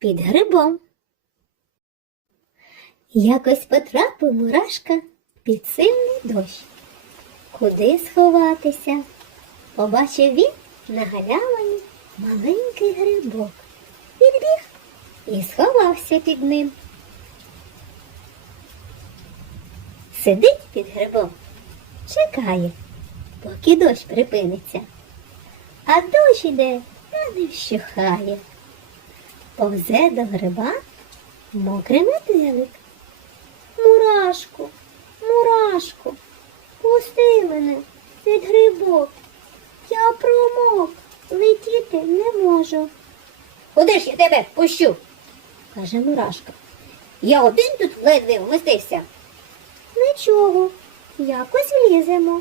під грибом. Якось потрапив мурашка під сильний дощ. Куди сховатися? Побачив він на галявині маленький грибок. Підбіг і сховався під ним. Сидить під грибом, чекає, поки дощ припиниться. А дощ іде та не вщухає. Повзе до гриба мокрий метелик. Мурашку, мурашку, пусти мене під грибок. Я промок, летіти не можу. Куди ж я тебе пущу? каже Мурашка. Я один тут ледве вмостився. Нічого, якось вліземо.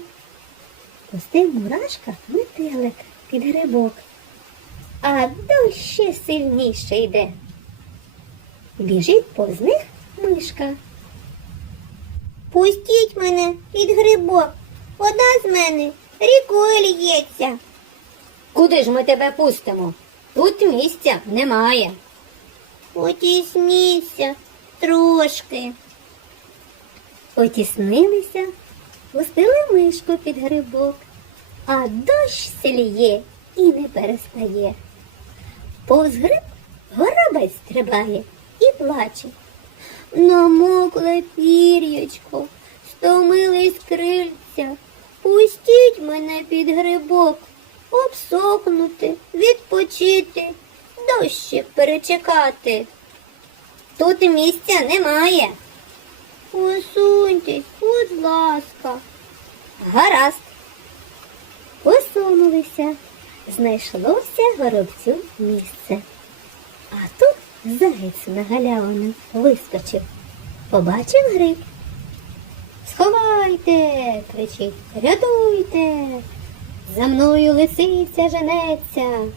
Пустив мурашка метелик під грибок. А дощ ще сильніше йде. Біжить повз них мишка. Пустіть мене під грибок. Вода з мене рікою лється. Куди ж ми тебе пустимо? Тут місця немає. Потіснися трошки. Потіснилися, пустили мишку під грибок, а дощ селіє і не перестає. Повз гриб горобець стрибає і плаче. Намокле пір'ячко, стомились крильця. Пустіть мене під грибок, обсохнути, відпочити, дощик перечекати. Тут місця немає. Посуньтесь, будь ласка. Гаразд. Посунулися. Знайшлося горобцю місце. А тут заєць на галявину вискочив. Побачив гриб. Сховайте, кричить, рятуйте. За мною лисиця женеться.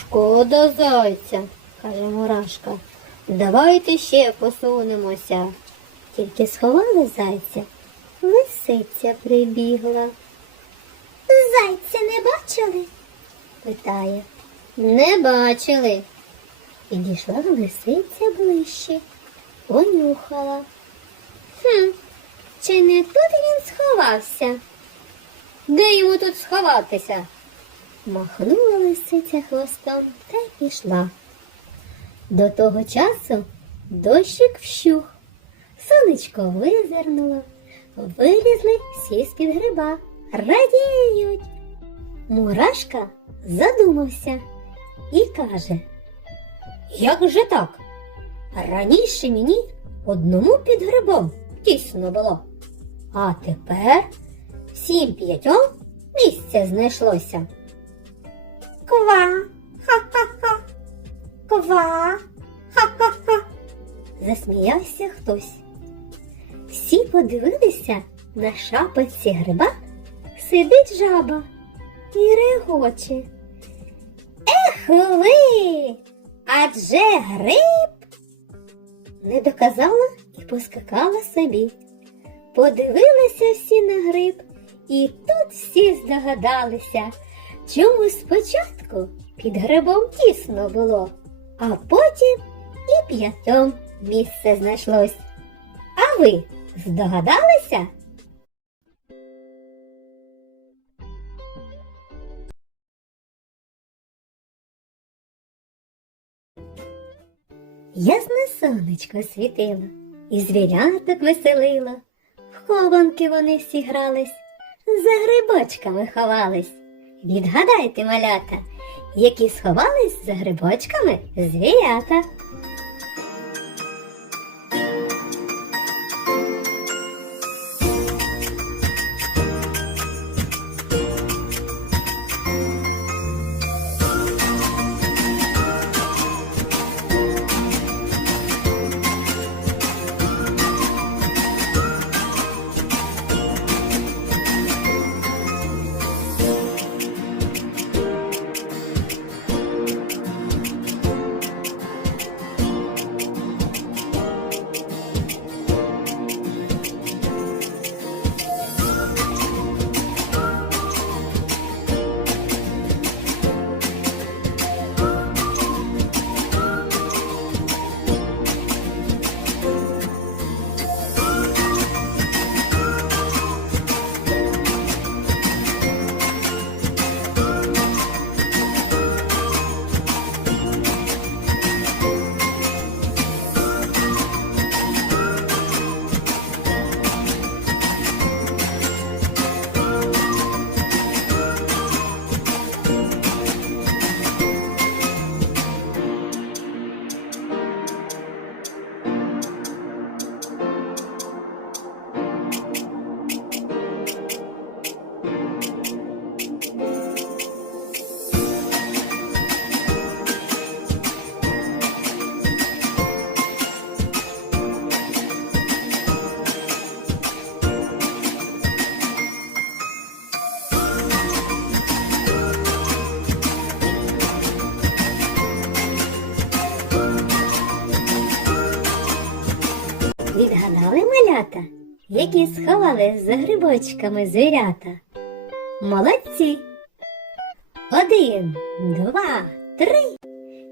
Шкода зайця, каже Мурашка. Давайте ще посунемося. Тільки сховали зайця, лисиця прибігла. Зайця не бачили? Питає. Не бачили. Підійшла лисиця ближче, понюхала. Хм, чи не тут він сховався? Де йому тут сховатися? Махнула лисиця хвостом та й пішла. До того часу дощик вщух, сонечко визирнуло, вилізли всі з-під гриба, радіють. Мурашка задумався і каже, як же так? Раніше мені одному під грибом тісно було, а тепер всім п'ятьом місце знайшлося. Ква, ха-ха-ха, ква, ха-ха-ха. Засміявся хтось. Всі подивилися на шапочці гриба, сидить жаба і регоче. Ех ви, адже гриб не доказала і поскакала собі. Подивилися всі на гриб, і тут всі здогадалися, чому спочатку під грибом тісно було, а потім і п'ятьом місце знайшлось. А ви здогадалися? Ясне сонечко світило, і звіряток веселило. В хованки вони всі грались, за грибочками ховались. Відгадайте, малята, які сховались за грибочками звірята. Малята, які сховали за грибочками звірята. Молодці. Один, два, три.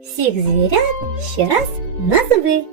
Всіх звірят ще раз назви.